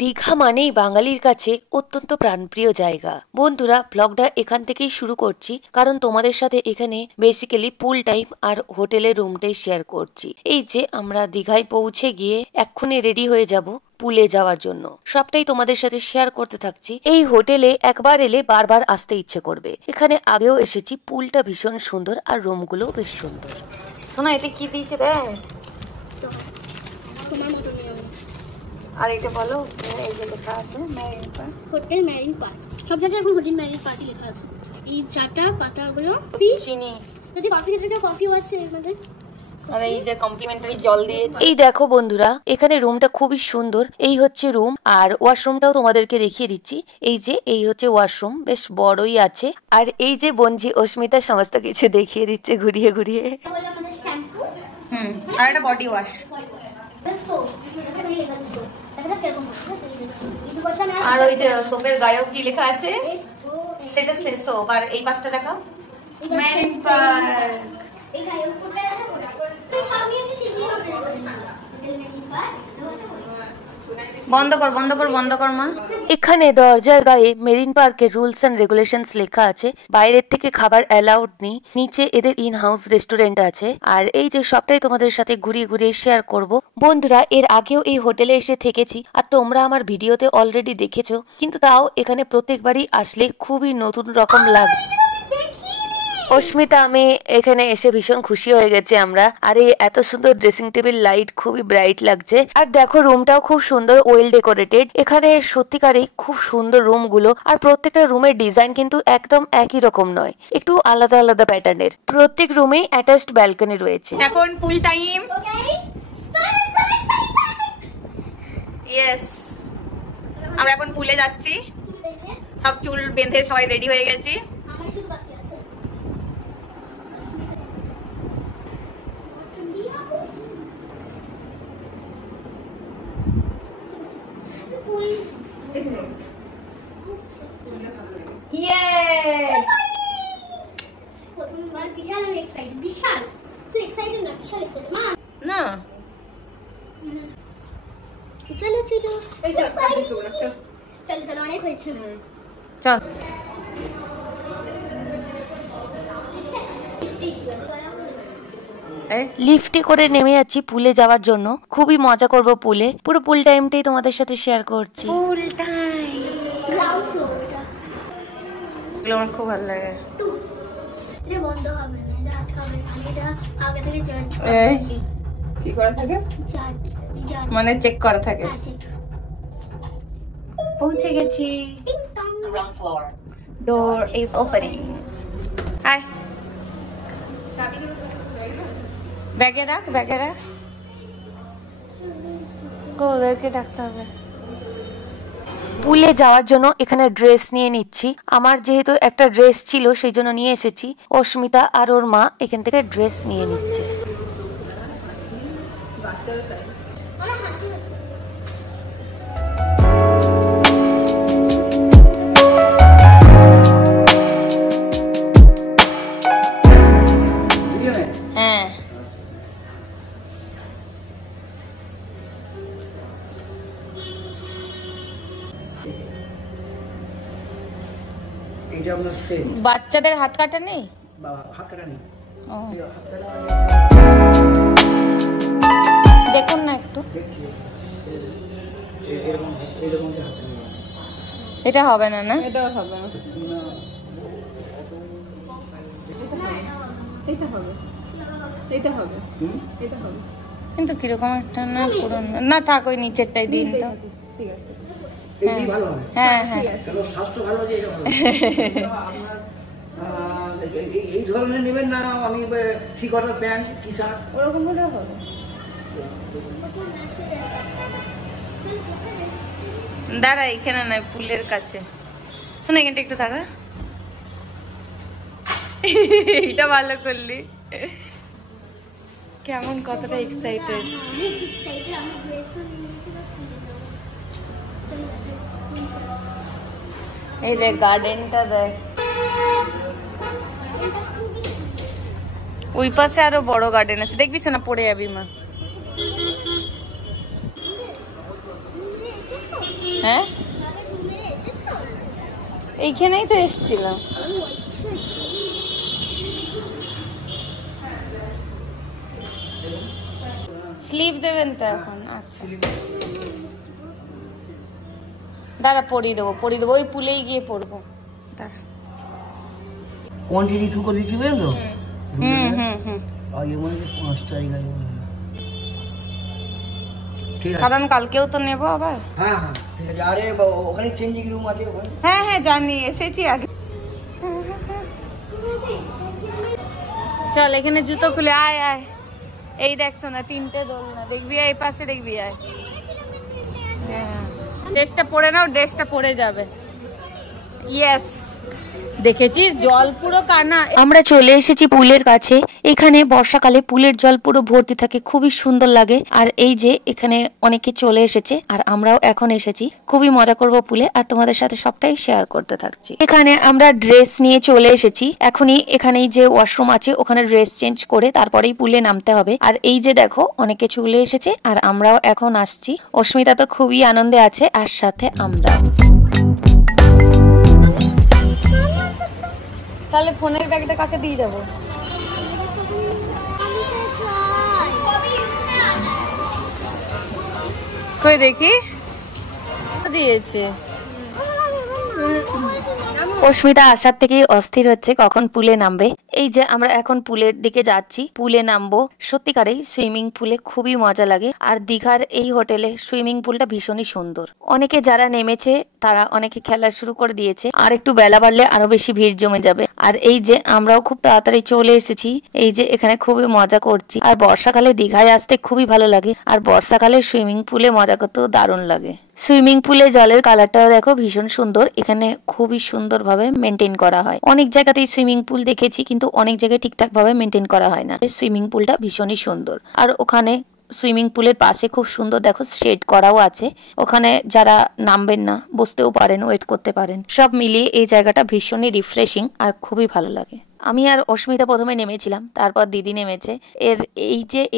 দীঘা মানেই বাঙালির কাছে অত্যন্ত প্রাণপ্রিয় জায়গা। বন্ধুরা, ব্লগটা এখান থেকেই শুরু করছি, কারণ তোমাদের সাথে এখানে বেসিক্যালি পুল টাইম আর হোটেলের রুমটাই শেয়ার করছি। এই যে আমরা দীঘায় পৌঁছে গিয়ে এক্ষুনি রেডি হয়ে যাব পুলে যাওয়ার জন্য, সবটাই তোমাদের সাথে শেয়ার করতে থাকছি। এই হোটেলে একবার এলে বারবার আসতে ইচ্ছে করবে। এখানে আগেও এসেছি, পুলটা ভীষণ সুন্দর আর রুমগুলোও বেশ সুন্দর। শোনা, এটা কি দিয়েছে দেখ, আর এটা বলো, এই যে লেখা আছে marine park, hotel marine park. সব জায়গায় এখন হোটেল ম্যারিন পার্কই লেখা আছে। এই চাটা পাতাগুলো চিনি, যদি কফি খেতে কফিও আছে এর মধ্যে। আর এই যে কমপ্লিমেন্টারি জল দিয়েছে। এই দেখো বন্ধুরা, এখানে রুমটা খুবই সুন্দর। এই হচ্ছে রুম, আর ওয়াশরুমটাও তোমাদেরকে দেখিয়ে দিচ্ছি। এই হচ্ছে ওয়াশরুম, বেশ বড়ই আছে। আর এই যে বঞ্জি অস্মিতা সমস্ত কিছু দেখিয়ে দিচ্ছে ঘুরিয়ে ঘুরিয়ে। আর একটা বডি ওয়াশ, আর ওই যে সোপের গায়েও কি লেখা আছে সেটা সোপ। আর এই পাশটা দেখাও, ম্যারিন পার্ক। বন্ধ কর মা। এখানে দরজার গায়ে মেরিন পার্কের রুলস এন্ড রেগুলেশনস লেখা আছে। বাইরের থেকে খাবার অ্যালাউড নেই। নিচে এদের ইন হাউস রেস্টুরেন্ট আছে। আর এই যে সবটাই তোমাদের সাথে ঘুরিয়ে ঘুরিয়ে শেয়ার করব। বন্ধুরা, এর আগেও এই হোটেলে এসে থেকেছি, আর তোমরা আমার ভিডিওতে অলরেডি দেখেছো, কিন্তু তাও এখানে প্রত্যেকবারই আসলে খুবই নতুন রকম লাগে। অস্মিতা, আমি এখানে এসে ভীষণ খুশি হয়ে গেছে আমরা। আর এই এত সুন্দর ড্রেসিং টেবিল, লাইট খুবই ব্রাইট লাগছে। আর দেখো রুমটাও খুব সুন্দর, ওয়েল ডেকোরেটেড। এখানে সত্যিকারই খুব সুন্দর রুমগুলো। আর প্রত্যেকটা রুমের ডিজাইন কিন্তু একদম একই রকম নয়, একটু আলাদা আলাদা প্যাটার্নের। প্রত্যেক রুমেই অ্যাটাচড ব্যালকনি রয়েছে। এখন পুল টাইম। ইয়েস, আমরা এখন পুলে যাচ্ছি। সব চুল বেঁধে সবাই রেডি হয়ে গেছি। লিফটে করে নেমে যাচ্ছি পুলে যাওয়ার জন্য। খুবই মজা করব পুলে। পুরো পুল টাইমটাই তোমাদের সাথে শেয়ার করছি। পুল টাইম, গ্রাউন্ড ফ্লোরটা আমার খুব ভালো লাগে। এটা বন্ধ হবে না, এটা আটকাবে না, এটা আগে থেকে জাজ কি করা থাকে, মানে চেক করা থাকে। পৌঁছে গেছি। Door is opening. হাই, ব্যাগে রাখ, ওদেরকে ডাকতে হবে। পুলে যাওয়ার জন্য এখানে ড্রেস নিয়ে নিচ্ছি। আমার যেহেতু একটা ড্রেস ছিল সেই জন্য নিয়ে এসেছি। অস্মিতা আর ওর মা এখান থেকে ড্রেস নিয়ে নিচ্ছে। হ্যাঁ, বাচ্চাদের হাত কাটা নেই, দেখুন না একটু। এটা হবে না, না এটা হবে না, এটা হবে কিন্তু কিরকম একটা না, পুরো না থাক, ওই নিচেরটাই দিন তো। ঠিক আছে, হ্যাঁ হ্যাঁ, স্বাস্থ্য ভালো আছে। এই ধরনের নেবেন না, আমি সিকটার প্যান্ট টি শার্ট ওরকম হলে হবে। দাঁড়া, এখানে নয়, পুলের কাছে। শোনা, এখানটা একটু দাঁড়া। এটা ভালো করলি, কেমন কতটা এক্সাইটেড। এই দেখ গার্ডেনটা দেখ, ওই পাশে আরো বড় গার্ডেন আছে, দেখবি না পড়ে যাবি মা। হ্যাঁ এইখানেই তো এসেছিলাম। স্লিপ দেবেন তো এখন? আচ্ছা দাঁড়া পরিয়ে দেবো ওই পুলেই গিয়ে পড়বো। क्वांटिटी को दीजिए मैम तो और ये মানে 5 তারিখ আছে ঠিক আছে কারণ কালকেও তো নেব আবার। হ্যাঁ হ্যাঁ ঠিক আছে। আরে ওখানে চেঞ্জিং রুম আছে ওখানে। হ্যাঁ হ্যাঁ জানি এসেছি আগে। চল এখানে জুতো খুলে আয় আয়। এই দেখছো না 3টে দোলনা দেখবি এই পাশে দেখবি আয়। হ্যাঁ ড্রেসটা পরে নাও ড্রেসটা পরে যাবে। ইয়েস দেখেছিস জল পুরো কানা। আমরা চলে এসেছি পুলের কাছে। এখানে বর্ষাকালে পুলের জল পুরো ভর্তি থাকে খুবই সুন্দর লাগে। আর এই যে এখানে অনেকে চলে এসেছে আর আমরাও এখন এসেছি। খুবই মজা করব পুলে আর তোমাদের সাথে সবটাই শেয়ার করতে থাকছি। এখানে আমরা ড্রেস নিয়ে চলে এসেছি। এখনই এখানেই যে ওয়াশরুম আছে ওখানে ড্রেস চেঞ্জ করে তারপরেই পুলে নামতে হবে। আর এই যে দেখো অনেকে চলে এসেছে আর আমরাও এখন আসছি। অস্মিতা তো খুবই আনন্দে আছে আর সাথে আমরাও। তাহলে ফোনের ব্যাগটা কাকে দিয়ে যাবো? কই দেখি দিয়েছে। অস্মিতা আসার থেকেই অস্থির হচ্ছে কখন পুলে নামবে। এই যে আমরা এখন পুলের দিকে যাচ্ছি, পুলে নামবো। সত্যিকারেই সুইমিং পুলে খুবই মজা লাগে। আর দীঘার এই হোটেলে সুইমিং পুলটা ভীষণই সুন্দর। অনেকে যারা নেমেছে তারা অনেকে খেলা শুরু করে দিয়েছে। আর একটু বেলা বাড়লে আরো বেশি ভিড় জমে যাবে। আর এই যে আমরাও খুব তাড়াতাড়ি চলে এসেছি। এই যে এখানে খুবই মজা করছি। আর বর্ষাকালে দীঘায় আসতে খুবই ভালো লাগে। আর বর্ষাকালে সুইমিং পুলে মজা করতেও দারুণ লাগে। সুইমিং পুলে জলের কালারটাও দেখো ভীষণ সুন্দর। এখানে খুবই সুন্দর ভাবে মেনটেন করা হয়। অনেক জায়গাতেই সুইমিং পুল দেখেছি কিন্তু অনেক জায়গায় ঠিকঠাক ভাবে মেনটেন করা হয় না। সুইমিং পুলটা ভীষণই সুন্দর। আর ওখানে সুইমিং পুলের পাশে খুব সুন্দর দেখো শেড করাও আছে। ওখানে যারা নামবেন না বসতেও পারেন, ওয়েট করতে পারেন। সব মিলিয়ে এই জায়গাটা ভীষণই রিফ্রেশিং আর খুবই ভালো লাগে। আমি আর অস্মিতা প্রথমে নেমেছিলাম, তারপর দিদি নেমেছে।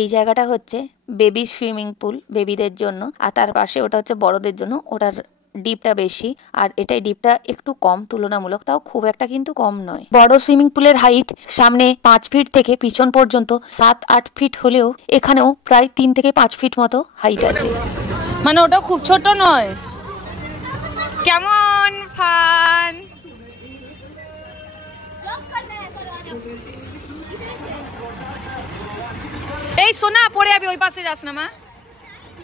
এই জায়গাটা হচ্ছে বেবি সুইমিং পুল, বেবিদের জন্য। আর তার পাশে ওটা হচ্ছে বড়দের জন্য। ওটার ডিপটা বেশি আর এটাই ডিপটা একটু কম তুলনামূলক, তাও খুব একটা কিন্তু কম নয়। বড় সুইমিং পুলের হাইট সামনে 5 ফিট থেকে পিছন পর্যন্ত 7-8 ফিট হলেও এখানেও প্রায় 3 থেকে 5 ফিট মতো হাইট আছে। মানে ওটা খুব ছোট নয়। কেমন ফান! এই সোনা পড়ে যাবি, ওই পাশে যাস না মা।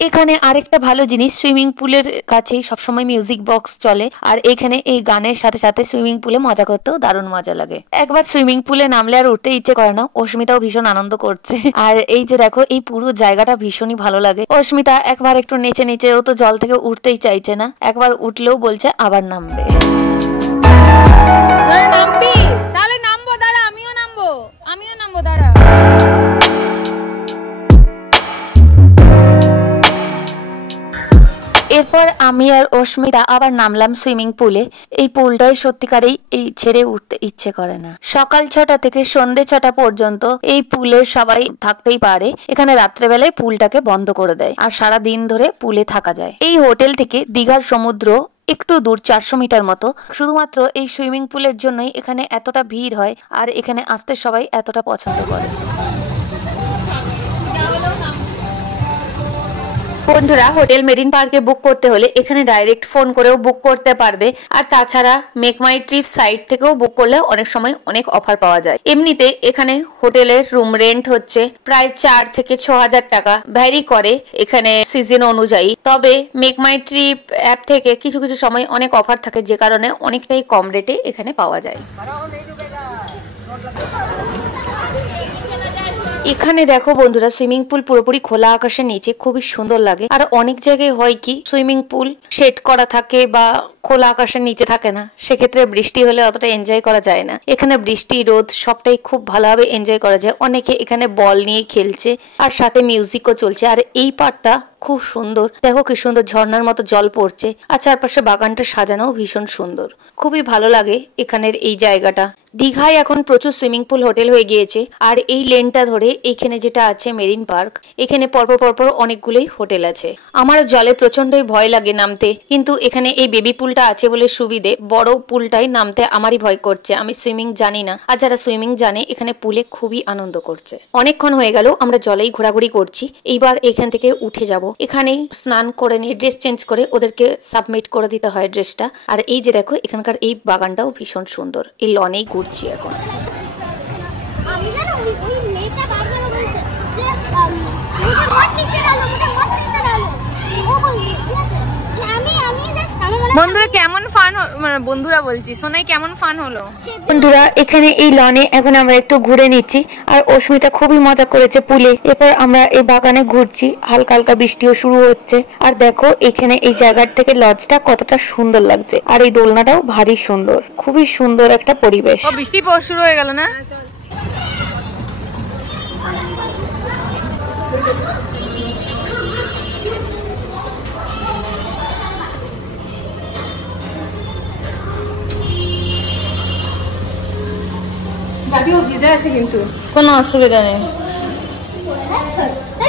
এখানে আরেকটা ভালো জিনিস, সুইমিং পুলের কাছেই সবসময় মিউজিক বক্স চলে। আর এখানে এই গানের সাথে সাথে সুইমিং পুলে মজা করতেও দারুণ মজা লাগে। একবার সুইমিং পুলে নামলে আর উঠতে ইচ্ছে করে না। অস্মিতাও ভীষণ আনন্দ করছে। আর এই যে দেখো এই পুরো জায়গাটা ভীষণই ভালো লাগে। অস্মিতা একবার একটু নেচে নেচে, ও তো জল থেকে উঠতেই চাইছে না। একবার উঠলেও বলছে আবার নামবে। নামবি? তাহলে নামবো, দাঁড়া আমিও নামবো দাঁড়া। এরপর আমি আর অস্মিতা আবার নামলাম সুইমিং পুলে। এই পুলটাই সত্যিকারেই এই ছেড়ে উঠতে ইচ্ছে করে না। সকাল 6টা থেকে সন্ধ্যে 6টা পর্যন্ত এই পুলে সবাই থাকতেই পারে। এখানে রাত্রেবেলায় পুলটাকে বন্ধ করে দেয় আর সারা দিন ধরে পুলে থাকা যায়। এই হোটেল থেকে দীঘার সমুদ্র একটু দূর, 400 মিটার মতো। শুধুমাত্র এই সুইমিং পুলের জন্যই এখানে এতটা ভিড় হয় আর এখানে আসতে সবাই এতটা পছন্দ করে। বন্ধুরা, হোটেল মেরিন পার্কে বুক করতে হলে এখানে ডাইরেক্ট ফোন করেও বুক করতে পারবে। আর তাছাড়া মেক মাই ট্রিপ সাইট থেকেও বুক করলে অনেক সময় অনেক অফার পাওয়া যায়। এমনিতে এখানে হোটেলের রুম রেন্ট হচ্ছে প্রায় 4 থেকে 6,000 টাকা, ভ্যারি করে এখানে সিজন অনুযায়ী। তবে মেক মাই ট্রিপ অ্যাপ থেকে কিছু কিছু সময় অনেক অফার থাকে, যে কারণে অনেকটাই কম রেটে এখানে পাওয়া যায়। এখানে দেখো বন্ধুরা, সুইমিং পুল পুরোপুরি খোলা আকাশের নিচে, খুবই সুন্দর লাগে। আর অনেক জায়গায় হয় কি সুইমিং পুল সেট করা থাকে বা খোলা আকাশের নিচে থাকে না, সেক্ষেত্রে বৃষ্টি হলে অতটা এনজয় করা যায় না। এখানে বৃষ্টি রোদ সবটাই খুব ভালোভাবে এনজয় করা যায়। অনেকে এখানে বল নিয়ে খেলছে আর সাথে মিউজিকও চলছে। আর এই পার্কটা খুব সুন্দর, দেখো কি সুন্দর ঝর্ণার মতো জল পড়ছে আর চারপাশে বাগানটা সাজানো ভীষণ সুন্দর। খুবই ভালো লাগে এখানের এই জায়গাটা। দীঘায় এখন প্রচুর সুইমিং পুল হোটেল হয়ে গিয়েছে, আর এই লেনটা ধরে এখানে যেটা আছে মেরিন পার্ক, এখানে পরপর পরপর অনেকগুলোই হোটেল আছে। আমার জলে প্রচন্ডই ভয় লাগে নামতে, কিন্তু এখানে এই বেবি পুলটা আছে বলে সুবিধে, বড় পুলটাই নামতে আমারই ভয় করছে। আমি সুইমিং জানি না, আর যারা সুইমিং জানে এখানে পুলে খুবই আনন্দ করছে। অনেকক্ষণ হয়ে গেল আমরা জলেই ঘোরাঘুরি করছি, এইবার এখান থেকে উঠে যাব। এখানে স্নান করে নিয়ে ড্রেস চেঞ্জ করে ওদেরকে সাবমিট করে দিতে হয় ড্রেসটা। আর এই যে দেখো এখানকার এই বাগানটাও ভীষণ সুন্দর, এই লনেই ঘুরছি এখন। আমি জানো ওই মেয়েটা বারবার বলছে যে মুঝে মত নিচে ডালো, মুঝে মত নিচে ডালো, ও বলছে ঠিক আছে। আমি জাস্ট বন্ধুরা কেমন ফান, বন্ধুরা বলছি সোনাই কেমন ফান হলো। বন্ধুরা এখানে এই লনে এখন আমরা একটু ঘুরে নিচ্ছি, আর অস্মিতা খুবই মজা করেছে পুলে। এরপর আমরা এই বাগানে ঘুরছি, হালকা হালকা বৃষ্টিও শুরু হচ্ছে। আর দেখো এখানে এই জায়গার থেকে লজটা কতটা সুন্দর লাগছে, আর এই দোলনাটাও ভারী সুন্দর, খুবই সুন্দর একটা পরিবেশ। বৃষ্টি শুরু হয়ে গেল না? কিন্তু কোনো অসুবিধা নেই।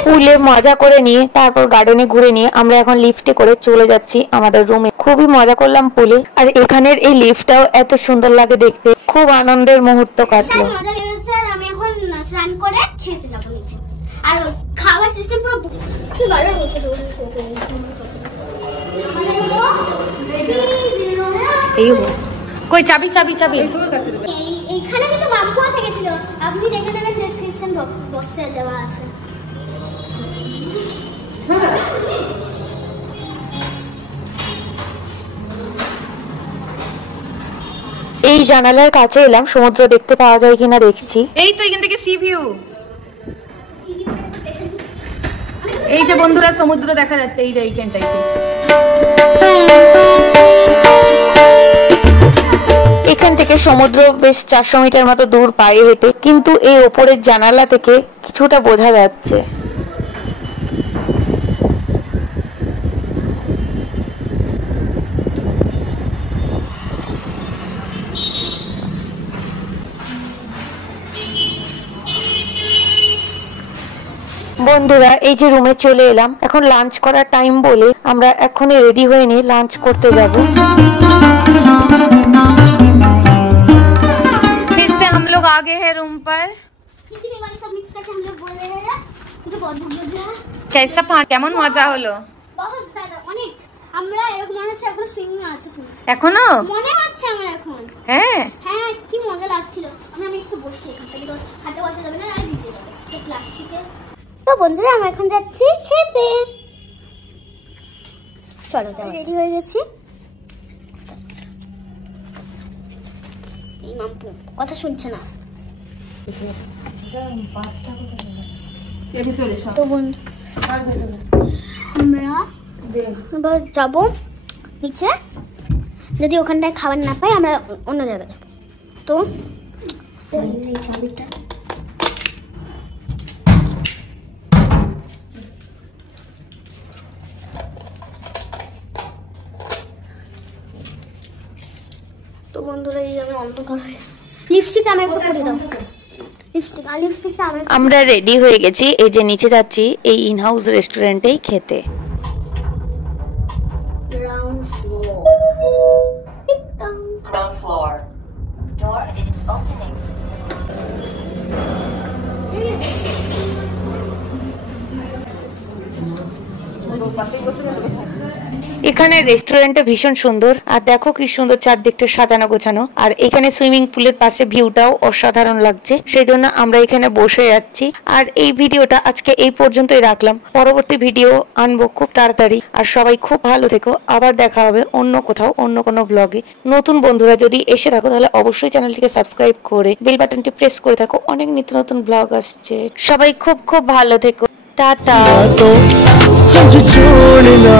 পুলে মজা করে নিয়ে তারপর গার্ডেনে ঘুরে নিয়ে আমরা এখন লিফটে করে চলে যাচ্ছি আমাদের রুমে। খুবই মজা করলাম পুলে, আর এখানের এই লিফটটাও এত সুন্দর লাগে দেখতে, খুব আনন্দের মুহূর্ত কাটলো। মজা লেগেছে। আর আমি এখন স্নান করে খেতে যাব নিচে, আর খাবার সিস্টেম পুরো কি ভালো হচ্ছে। তো এই কই চাবি চাবি চাবি এইখানে কিন্তু মাম্পুয়া থেকেছিল, আপনি দেখে নেবেন, ডেসক্রিপশন বক্সে দেওয়া আছে। এই জানালার কাছে এলাম, সমুদ্র দেখতে পাওয়া যায় কিনা দেখছি। এই তো এখান থেকে সি ভিউ, এই যে বন্ধুরা সমুদ্র দেখা যাচ্ছে এই যে এইখানটাই। এখান থেকে সমুদ্র বেশ 400 মিটার মতো দূর পায়ে হেঁটে, কিন্তু এই ওপরের জানালা থেকে কিছুটা বোঝা যাচ্ছে। বন্ধুরা এই যে রুমে চলে এলাম, এখন লাঞ্চ করার টাইম বলে আমরা এখনই রেডি হয়ে নিয়ে লাঞ্চ করতে যাব। फिर से हम लोग आ गए हैं रूम पर। कैसा কেমন মজা হলো? আমরা এরকম মনে হচ্ছে এখন সুইমিং আছে এখনো মনে হচ্ছে আমার এখন। হ্যাঁ কি মজা লাগছিল। আমি একটু বসে এখানটাকে হাতে বসে যাবে না, আর ভিজে যাবে প্লাস্টিকের। তো বন্ধুরা আমরা এখন যাচ্ছি খেতে, চলো যাও। রেডি হয়ে গেছি। এই মাম্পু কথা শুনছে না। তো বন্ধু আমরা এবার যাবো নিচে, যদি ওখানটায় খাবার না পাই আমরা অন্য জায়গায় যাবো। তো এই চাবিটা তো বন্ধুরা এই আমি অন্ধকার হয়ে লিপস্টিক আমি একটু পরে দাও। লিপস্টিকটা আমরা রেডি হয়ে গেছি, এই যে নিচে যাচ্ছি এই ইন হাউস রেস্টুরেন্টেই খেতে। Ground floor door is opening. এখানে রেস্টুরেন্টটা ভীষণ সুন্দর, আর দেখো কি সুন্দর চারদিকটা সাজানো গোছানো, আর এখানে সুইমিং পুলের পাশে ভিউটাও অসাধারণ লাগছে, সেই জন্য আমরা এখানে বসে যাচ্ছি। আর এই ভিডিওটা আজকে এই পর্যন্তই রাখলাম, পরবর্তী ভিডিও আনবো খুব তাড়াতাড়ি। আর সবাই খুব ভালো থেকো, আবার দেখা হবে অন্য কোথাও অন্য কোনো ব্লগে। নতুন বন্ধুরা যদি এসে থাকো তাহলে অবশ্যই চ্যানেলটিকে সাবস্ক্রাইব করে বেল বাটনটি প্রেস করে থাকো, অনেক নিত্য নতুন ব্লগ আসছে। সবাই খুব খুব ভালো থেকো, টাটা। छोड़ना